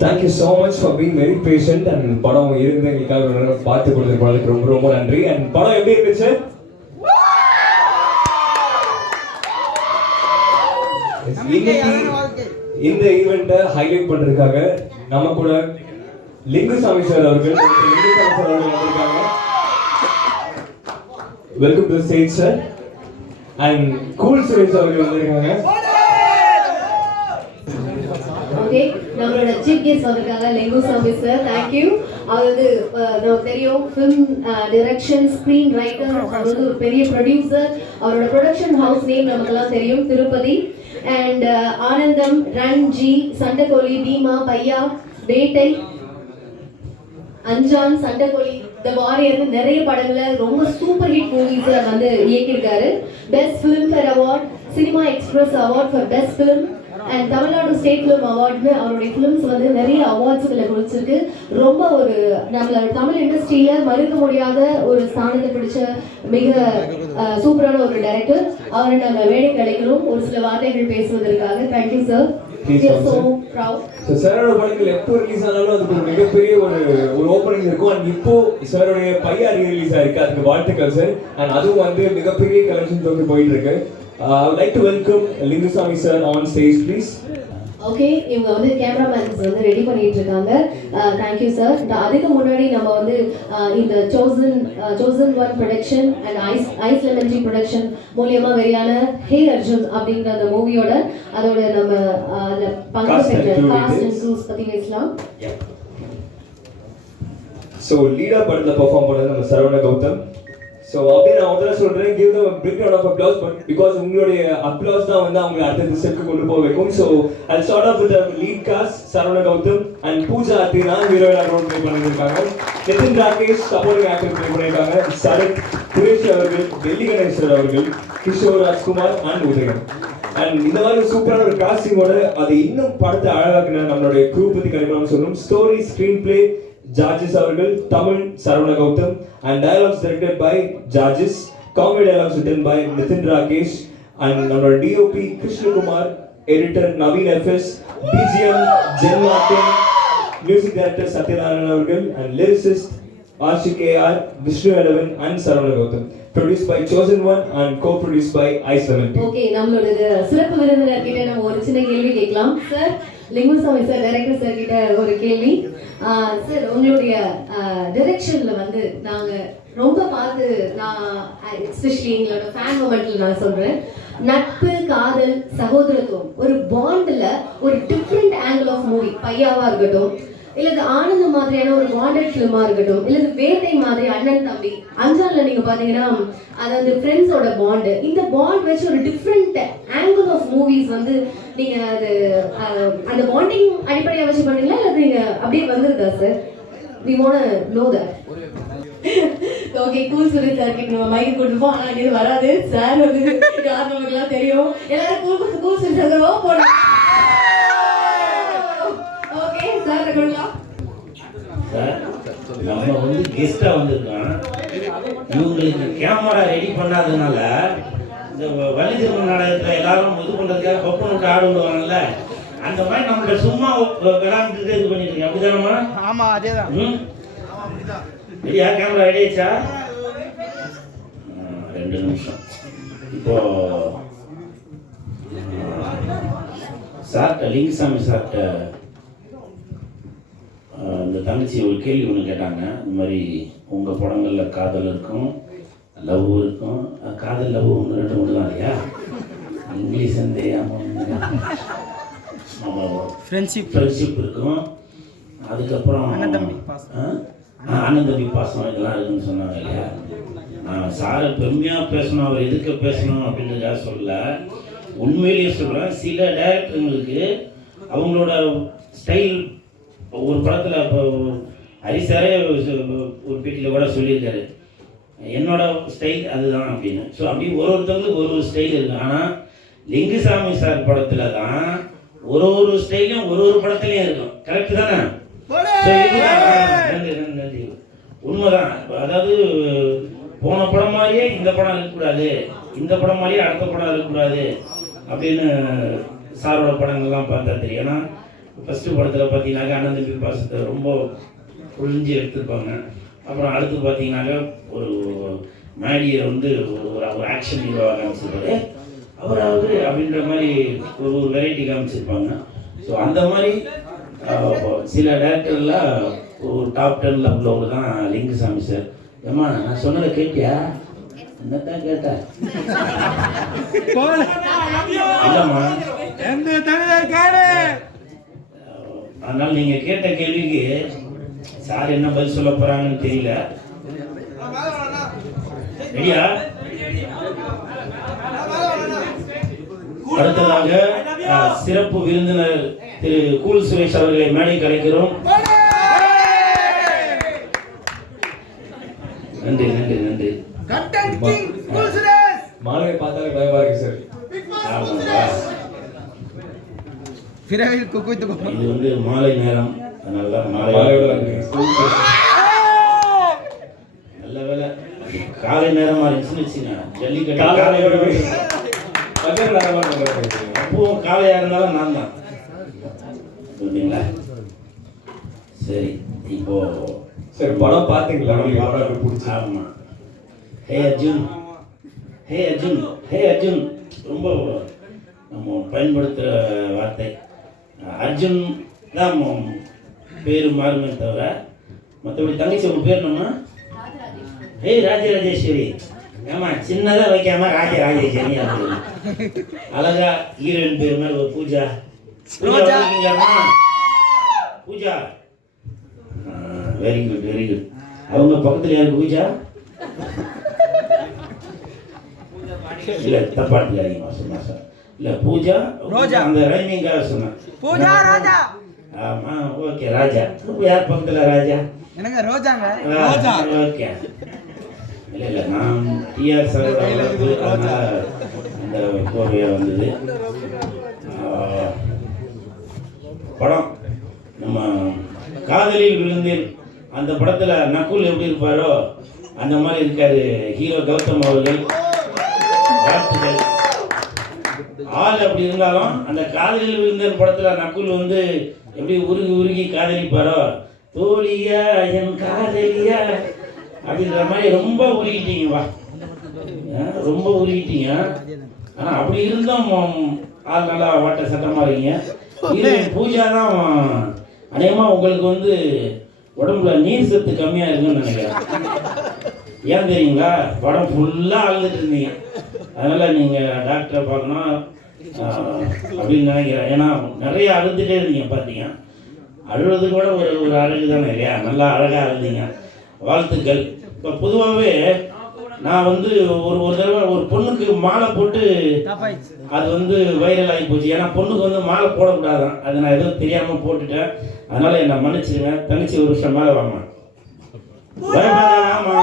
Thank you so much for being very patient and படம் இருந்து எங்களுக்காக பார்த்து கொடுத்துருக்கோம் ரொம்ப ரொம்ப நன்றி. அண்ட் படம் எப்படி இருந்துச்சு? இன்னைக்கு இந்த ஈவெண்ட்டை ஹைலைட் பண்றதுக்காக நம்ம கூட லிங்குசாமி சார் அவர்கள் லிங்குசாமி சார் அவர்கள் வந்திருக்காங்க. Welcome to stage sir and cool Suresh அவர்கள் வந்திருக்காங்க ஓகே நம்மளோட வந்திருக்காங்க லெங்கு சாமி சார் தேங்க்யூ அவர் வந்து நமக்கு தெரியும் ஃபிலிம் டிரெக்ஷன் ஸ்க்ரீன் ரைட்டர் அவர் வந்து ஒரு பெரிய ப்ரொடியூசர் அவரோட ப்ரொடக்ஷன் ஹவுஸ் நேம் நமக்கெல்லாம் தெரியும் திருப்பதி. அண்ட் ஆனந்தம் ரன்ஜி சண்டகோலி பீமா பையா வேட்டை அஞ்சான் சண்டைக்கோழி த வாரியர் நிறைய படங்களை ரொம்ப சூப்பர் ஹிட் மூவிஸை வந்து இயக்கியிருக்காரு. Best Filmfare award cinema express award for best film and Tamil Nadu state film அவார்ட்னு அவருடைய ஃபிலிம்ஸ் வந்து நிறைய அவார்ட்ஸ்களை கொடுத்துருக்கு. ரொம்ப ஒரு நம்மளோட தமிழ் இண்டஸ்ட்ரியில மறுக்க முடியாத ஒரு ஸ்தானத்தை பிடிச்ச மிக சூப்பரான ஒரு டைரக்டர் அவரை நம்ம மேடைக்கு அழைக்கிறோம் ஒரு சில வார்த்தைகள் பேசுவதற்காக. Thank you sir Please, so sir. Proud so சாரோட படங்கள் எப்போ ரிலீஸ் ஆனாலும் அதுக்கு ஒரு மிகப்பெரிய ஒரு ஒரு ஓப்பனிங் இருக்கும். அண்ட் இப்போ சாரோடைய பையா ரிலீஸ் ஆயிருக்கு. அதுக்கு வாழ்த்துக்கள் சார் அண்ட் அதுவும் வந்து மிகப்பெரிய கலெக்ஷன் வந்து போயிட்டு இருக்கு. I like to welcome Lingusamy sir on stage please okay இவங்க வந்து கேமராமேன்ஸ் வந்து ரெடி பண்ணிட்டு இருக்காங்க. தேங்க்யூ சார் அதுக்கு முன்னாடி நம்ம வந்து அஹ், இந்த chosen chosen one production and ice ice lemon tea production மூலியமா வெளியான ஹே அர்ஜுன் அப்படிங்கிற அந்த மூவியோட அதோட நம்ம அஹ், அதுல பங்கு பெற்ற காஸ்ட் அண்ட். க்ரூஸ் பத்தி பேசலாம். ஸோ லீடா படத்தில் பெர்ஃபார்ம் பண்ணது நம்ம சரவண கௌதம். ஸோ அப்படியே நான் முதல்ல சொல்றேன். Give them big round of applause but because உங்களுடைய அப்ளாஸ் தான் வந்து அவங்க அடுத்த ஸ்டெப்க்கு கொண்டு போக வைக்கும். So I start off with lead cast Saravana Gautham and Pooja Athina ஹீரோயினா ரோல் ப்ளே பண்ணியிருக்காங்க Nithin Rakesh supporting actor play பண்ணியிருக்காங்க சரத் சுரேஷ் அவர்கள் டெல்லி கணேஸ்வர் அவர்கள் கிஷோர் ராஜ்குமார் அண்ட் உதயன் அண்ட் இந்த மாதிரி சூப்பரான ஒரு காஸ்டிங்கோட அதை இன்னும் படத்தை அழகாக்குன நம்மளுடைய குரூப் பத்தி கண்டிப்பாக சொல்லணும். ஸ்டோரி ஸ்க்ரீன் பிளே ஜார்ஜஸ் அவர்கள் Tamil Saravana Gautham and dialogues directed by Georges comedy dialogues written by Nithin Rakesh and நம்மளோட DOP Krishnakumar editor Naveen FS BGM Jen Martin music director Sathyanarayanan அவர்கள் and lyricist Ashik AR Vishnu eleven and Saravana Gautham produce by chosen one and co produce by ice eleven okay நம்மளோட இது சிறப்பு விருந்தினர் கிட்ட நம்ம ஒரு சின்ன கேள்வி கேட்கலாம். Sir Lingusamy sir director sir கிட்ட ஒரு கேள்வி. சார் உங்களுடைய டைரக்ஷன்ல வந்து நாங்க ரொம்ப பார்த்து நான் எஸ்பெஷலி எங்களோட ஃபேன் மூமெண்ட்ல நான் சொல்றேன். நட்பு காதல் சகோதரத்துவம் ஒரு பாண்ட்ல ஒரு டிஃப்ரெண்ட் ஆங்கிள் ஆஃப் மூவி பையாவா இருக்கட்டும் இல்ல இது ஆனந்தம் மாதிரியான ஒரு பாண்டட் ஃபிலிமா இருக்கட்டும் இல்ல இது வேட்டை மாதிரி அண்ணன் தம்பி. அஞ்சான்ல நீங்க பாத்தீங்கன்னா அதாவது ஃப்ரெண்ட்ஸோட பாண்டு இந்த பாண்ட் வச்சு ஒரு டிஃப்ரெண்ட் ஆங்கிள் ஆஃப் மூவிஸ் வந்து நீங்க அது அந்த பாண்டிங் அடிப்படையா வச்சு பண்ணீங்களா இல்ல நீங்க அப்படியே வந்துருதா sir we want know that okay cool சொல்லி சார் கிட்ட நம்ம மைக் கொடுப்போம் ஆனா இது வராது. சார் வந்து யார் நமக்குலாம் தெரியும்? எல்லாரும் கூல் கூல் சொல்லி சார் போடுங்க ஓகே சார் கொடுக்கலாம். சார் நம்ம வந்து கெஸ்ட்டாக வந்திருக்கோம். இவங்களுக்கு கேமரா ரெடி பண்ணாததுனால இந்த வ- வள்ளி திருமண நாடகத்தில் எல்லாரும் இது பண்ணுறதுக்காக பப்பன் விட்டு ஆடு விடுவாங்கல்ல அந்த மாதிரி நம்மள்ட்ட சும்மா வ- விளையாண்டுட்டு இது பண்ணிருக்கீங்க அப்படிதானம்மா? ஆமா அதேதான். ம்? ரெடியா கேமரா ரெடி ஆச்சா ஆ, ரெண்டு நிமிஷம். இப்போ சார்கிட்ட லிங்குசாமி சார்கிட்ட இந்த தங்கச்சி ஒரு கேள்வி ஒன்று கேட்டாங்க. இந்த மாதிரி உங்கள் படங்களில் காதல் இருக்கும் லவ் இருக்கும். காதல் லவ் ஒன்று ரெண்டு மட்டும் தான் இல்லையா? இங்கிலீஷ் தெரியாமல் ஃப்ரெண்ட்ஷிப் ஃப்ரெண்ட்ஷிப் இருக்கும். அதுக்கப்புறம் அண்ணன் தம்பி பாசம். ஆ? ஆ, அண்ணன் தம்பி பாசம் இதெல்லாம் இருக்குன்னு சொன்னாங்க இல்லையா? நான் சாரை பெருமையாக பேசணும் அவர் எதுக்கு பேசணும்? அப்படின்றதுக்காக சொல்ல உண்மையிலேயே சொல்கிறேன் சில டேரக்டருங்களுக்கு அவங்களோட ஸ்டைல் ஒரு படத்தில் இப்போ ஹரிசாரே ஒரு பேட்டியில் கூட சொல்லியிருக்காரு. என்னோட ஸ்டைல் அதுதான் அப்படின்னு. ஸோ அப்படி ஒரு ஒருத்தவங்களுக்கு ஒரு ஒரு ஸ்டைல் இருக்கு. ஆனால் லிங்குசாமி சார் படத்தில் தான் ஒரு ஒரு ஸ்டைலும் ஒரு ஒரு படத்துலையும் இருக்கும். கரெக்ட் தானே? உண்மைதான். அதாவது போன படம் மாதிரியே இந்த படம் இருக்கக்கூடாது. இந்த படம் மாதிரியே அடுத்த படம் இருக்கக்கூடாது அப்படின்னு சாரோட படங்கள்லாம் பார்த்தா தெரியும். ஏன்னா ஃபஸ்ட்டு படத்தில் பார்த்தீங்கன்னாக்கா அண்ணன் தம்பி பாசத்தை ரொம்ப புழிஞ்சு எடுத்திருப்பாங்க. அப்புறம் அடுத்து பார்த்தீங்கன்னாக்கா ஒரு மேடியை வந்து ஒரு ஒரு ஆக்ஷன் ஹீரோவாக காமிச்சிருப்பாரு. அவர் அவரு அப்படின்ற மாதிரி ஒரு ஒரு வெரைட்டி காமிச்சிருப்பாங்க. ஸோ அந்த மாதிரி சில டேரக்டர்லாம் ஒரு டாப் டென்னில் உள்ளவர் தான் லிங்குசாமி சார். ஏம்மா நான் சொன்னதை கேட்டியா? என்னத்தான் கேட்டேன் இல்லைம்மா. அதனால் நீங்கள் கேட்ட கேள்விக்கு சார் என்ன பதில் சொல்ல போகிறாங்கன்னு தெரியல. ரெடியா? அடுத்ததாக சிறப்பு விருந்தினர் திரு கூல் சுரேஷ் அவர்களை மேடை கலைக்கிறோம். நன்றி நன்றி நன்றி. கட்டன் கிங் கூல் சுரேஷ்! மாணவை பார்த்தாலே பயமா இருக்கு சார். இது வந்து மாலை நேரம். அதனால தான் நல்ல வேலை காலை நேரமா இருந்துச்சுன்னு வச்சுங்க ஜல்லிக்கட்டு காலையோட அப்பவும் இருந்தாலும் நான் தான். சரி இப்போ சரி படம் பார்த்தீங்களா உங்களுக்கு பிடிச்சி ஆமா. ஹே அர்ஜுன். ஹே அர்ஜுன். ஹே அர்ஜுன். ரொம்ப நம்ம பயன்படுத்துகிற வார்த்தை. அர்ஜுன் தான் பேரு மாறுமே தவிர மற்றபடி தங்கச்சி உங்க பேர் என்னம்மா? ஏய் ராஜராஜேஸ்வரி. ஆமா சின்னதா வைக்காம ராஜராஜேஸ்வரி அப்படின்னு. அழகா ஹீரோயின் பேர் மாதிரி ஒரு Pooja. Pooja? Pooja. Very good very good அவங்க பக்கத்துல யார் பூஜா? இல்ல தப்பா எடுத்துக்காதீங்க மாசம் மாசம் இல்ல பூஜா ரோஜா. அந்த ரைமிங்காக சொன்னேன். பூஜா ராஜா. ஆமா ஓகே ராஜா. யார் பக்கத்துல ராஜா? என்னங்க ரோஜாங்க. ரோஜா. ஓகே. இல்ல இல்ல நான் டிஆர் சார் அந்த கோவையா வந்தது. படம். நம்ம காதலில் விழுந்தேன். அந்த படத்துல நக்குல் எப்படி இருப்பாரோ அந்த மாதிரி இருக்காரு ஹீரோ கௌதம் அவர்கள். வாழ்த்துக்கள். ஆள் அப்படி இருந்தாலும் அந்த காதலில் விழுந்தேன் படத்துல நக்குல் வந்து எப்படி உருகி உருகி காதலிப்பாரோ? தோழியா என் காதலியா? அப்படின்ற மாதிரி ரொம்ப உருகிட்டீங்க வா. ரொம்ப உருகிட்டீங்க. ஆனா அப்படி இருந்தும் ஆள் நல்லா வாட்ட சட்டமா இருக்கீங்க. ஹீரோயின் பூஜா தான் அநேகமா உங்களுக்கு வந்து உடம்புல நீர் சத்து கம்மியா இருக்குன்னு நினைக்கிறேன். ஏன் தெரியுங்களா? படம் ஃபுல்லாக அழுதுட்டு இருந்தீங்க. அதனால நீங்க டாக்டரை பார்க்கணும். அப்படின்னு நினைக்கிறேன் ஏன்னா நிறைய அழுதுகிட்டே இருந்தீங்க பார்த்தீங்க. அழுவது கூட ஒரு ஒரு அழகு தானே இல்லையா? நல்லா அழகாக அழுதிங்க. வாழ்த்துக்கள். இப்போ பொதுவாகவே நான் வந்து ஒரு ஒரு தடவை ஒரு பொண்ணுக்கு மாலை போட்டு அது வந்து வைரல் ஆகி போச்சு. ஏன்னா பொண்ணுக்கு வந்து மாலை போடக்கூடாதான். அது நான் எதுவும் தெரியாமல் போட்டுட்டேன். அதனால என்னை மன்னிச்சிருவேன் தனிச்சு ஒரு வருஷம் மேலே வாங்க பயப்படாமா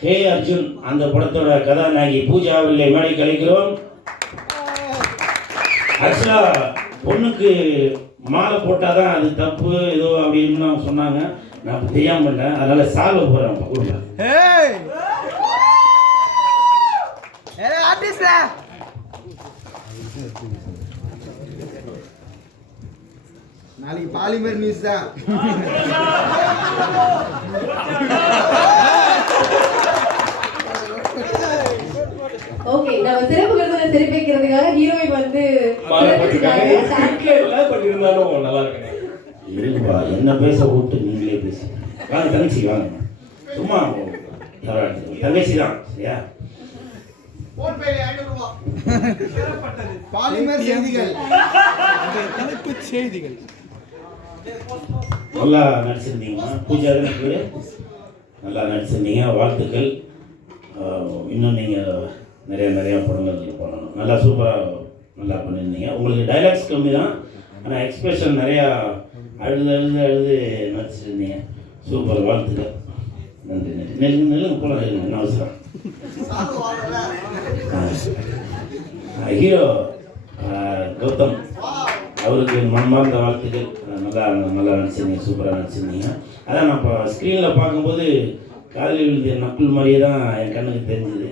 ஹே அர்ஜுன் அந்த படத்தோட கதாநாயகி பூஜா அவர்களை மேடை கலைக்கிறோம். ஆக்சுவலா பொண்ணுக்கு மாலை போட்டாதான் அது தப்பு ஏதோ அப்படின்னு சொன்னாங்க. நான் அப்படி தெரியாம பண்ணேன் அதனால சால்வ ஏய்! ஆர்டிஸ்ட் நாளைக்கு பாலிமர் நியூஸ் தான். ஓகே நம்ம சிறப்பு விருந்தினர் சிறப்பிக்கிறதுக்காக ஹீரோயின் வந்து இருந்தாலும் நல்லா இருக்கு இருக்குப்பா என்ன பேச விட்டு நீங்களே பேசு. வாங்க தங்கச்சி வாங்க. சும்மா. தங்கச்சி தான் சரியா? பாலிமர் செய்திகள். தலைப்பு செய்திகள் நல்லா நடிச்சிருந்தீங்கம்மா பூஜா நல்லா நடிச்சிருந்தீங்க. வாழ்த்துக்கள். இன்னும் நீங்கள் நிறையா நிறையா படங்களுக்கு பண்ணணும். நல்லா சூப்பராக நல்லா பண்ணியிருந்தீங்க. உங்களுக்கு டைலாக்ஸ் கம்மி தான் ஆனால் எக்ஸ்பிரஷன் நிறையா அழுது அழுது அழுது நடிச்சிருந்தீங்க. சூப்பர் வாழ்த்துக்கள். நன்றி நன்றி. நெல்லுங்க நெல்லுங்க போகலாம் என்ன அவசரம்? ஹீரோ கௌதம். அவருக்கு மன்மார்ந்த வாழ்த்துக்கள். நல்லா நல்லா நடிச்சிருந்தீங்க. சூப்பராக நடிச்சிருந்தீங்க. அதான் நான் இப்போ ஸ்க்ரீனில் பார்க்கும்போது காதலி விழுந்த நக்குள் மாதிரியே தான் என் கண்ணுக்கு தெரிஞ்சுது.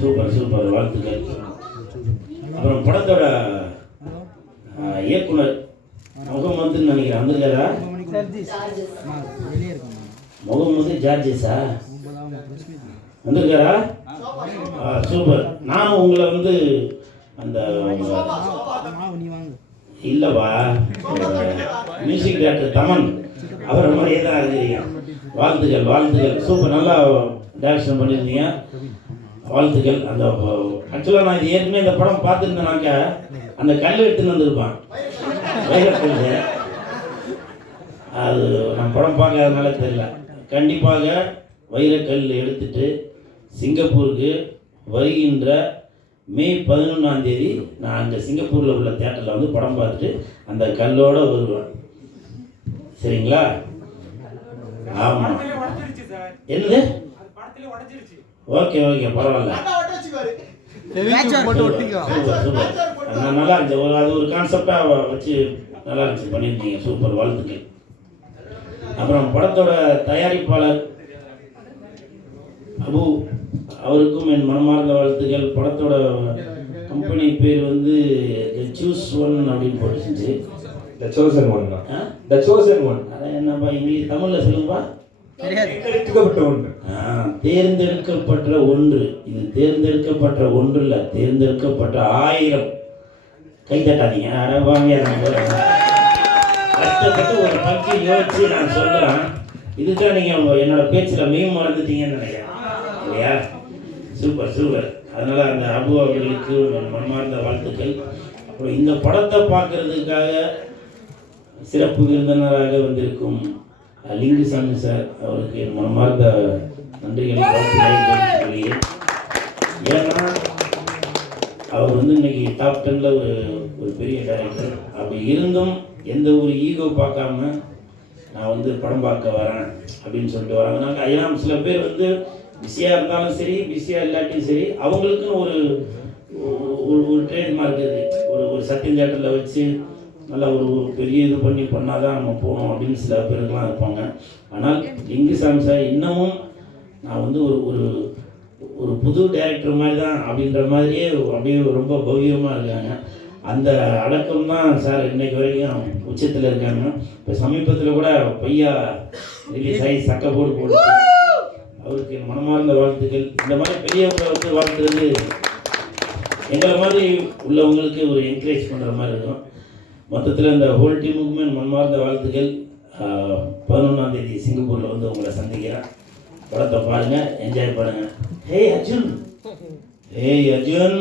சூப்பர் சூப்பர் வாழ்த்துக்கள். அப்புறம் படத்தோட இயக்குனர் முகமதுன்னு நினைக்கிறேன். வந்திருக்காரா? முகமது ஜார்ஜஸா? வந்திருக்காரா? சூப்பர். நானும் உங்களை வந்து அந்த இல்லைப்பா மியூசிக் டேரக்டர் தமன். அவரை மாதிரியே தான் இருக்கிறீங்க. வாழ்த்துக்கள் வாழ்த்துக்கள். சூப்பர். நல்லா டைரக்ஷன் பண்ணியிருந்தீங்க. வாழ்த்துக்கள். அந்த ஆக்சுவலாக நான் இது ஏற்கனவே இந்த படம் பார்த்துருந்தேனாக்க அந்த கல் எடுத்துன்னு வந்திருப்பான். வைரக்கல் அது நான் படம் பார்க்காதனால தெரியல. கண்டிப்பாக வைரக்கல் எடுத்துட்டு சிங்கப்பூருக்கு வருகின்ற மே பதினொன்றாம் தேதி நான் அங்கே சிங்கப்பூரில் உள்ள தேட்டரில் வந்து படம் பார்த்துட்டு அந்த கல்லோட வருவேன். சரிங்களா? ஆமாம் என்னது? ஓகே ஓகே பரவாயில்ல. நல்லா இருந்துச்சு. ஒரு அது ஒரு கான்செப்டாக வச்சு நல்லா இருந்துச்சு. பண்ணியிருக்கீங்க. சூப்பர் வாழ்த்துக்கள். அப்புறம் படத்தோட தயாரிப்பாளர் அபு அவருக்கும் என் மனமார்ந்த வாழ்த்துக்கள். படத்தோட கம்பெனி பேர் வந்து சூஸ் ஒன் அப்படின்னு போட்டுச்சு one. தான். ஆ? The chosen one. அதான் என்னப்பா இங்கிலீஷ் தமிழில் சொல்லுங்கப்பா. தேர்ந்தெடுக்கப்பட்ட ஒன்று. ஆ, தேர்ந்தெடுக்கப்பட்ட ஒன்று. இது தேர்ந்தெடுக்கப்பட்ட ஒன்று இல்லை தேர்ந்தெடுக்கப்பட்ட ஆயிரம். கை தட்டாதீங்க. அட வாங்க கஷ்டப்பட்டு ஒரு பங்கு யோசிச்சு நான் சொல்கிறேன் இதுதான் நீங்கள் என்னோட பேச்சில் மெய் மறந்துட்டீங்கன்னு நினைக்கிறேன். இல்லையா? சூப்பர் சூப்பர் அதனால் அந்த அபு அவர்களுக்கு மனமார்ந்த வாழ்த்துக்கள். அப்புறம் இந்த படத்தை பார்க்கறதுக்காக சிறப்பு விருந்தினராக வந்திருக்கும் லிங்குசாமி சார் அவருக்கு என் மனமார்ந்த நன்றிகளை வாழ்த்துக்களை ஏன்னா அவர் வந்து இன்னைக்கு டாப் டென்னில் ஒரு ஒரு பெரிய டேரக்டர் அப்படி இருந்தும் எந்த ஒரு ஈகோ பார்க்காம நான் வந்து படம் பார்க்க வரேன் அப்படின்னு சொல்லிட்டு வராங்க. நாங்கள் ஏன்னா சில பேர் வந்து பிஸியாக இருந்தாலும் சரி பிஸியாக இல்லாட்டியும் சரி அவங்களுக்குன்னு ஒரு ஒரு ஒரு ட்ரேட்மார்க் இருக்குது ஒரு ஒரு சத்தியம் தேட்டரில் வச்சு நல்லா ஒரு ஒரு பெரிய இது பண்ணி பண்ணால் தான் நம்ம போகணும் அப்படின்னு சில பேருக்கெல்லாம் இருப்பாங்க. ஆனால் லிங்குசாமி சார் இன்னமும் நான் வந்து ஒரு ஒரு ஒரு புது டேரக்டர் மாதிரி தான் அப்படின்ற மாதிரியே அப்படியே ரொம்ப பவ்யமாக இருக்காங்க. அந்த அடக்கம் தான் சார் இன்னைக்கு வரைக்கும் உச்சத்தில் இருக்காங்க. இப்போ சமீபத்தில் கூட பையா ரிலீஸ் ஆகி சக்கை போட்டு போடு அவருக்கு மனமார்ந்த வாழ்த்துக்கள். இந்த மாதிரி பெரியவங்களை வந்து வாழ்த்துறது எங்களை மாதிரி உள்ளவங்களுக்கு ஒரு என்கரேஜ் பண்ணுற மாதிரி இருக்கும். மொத்தத்தில் இந்த ஹோல் டீமுக்குமே மனமார்ந்த வாழ்த்துக்கள். பதினொன்றாம் தேதி சிங்கப்பூரில் வந்து உங்களை சந்திக்கிறேன். படத்தை பாருங்க என்ஜாய் பண்ணுங்க. ஹே Arjun hey Arjun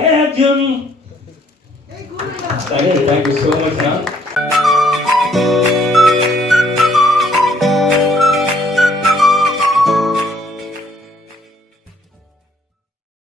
hey Arjun thank you so much, sir.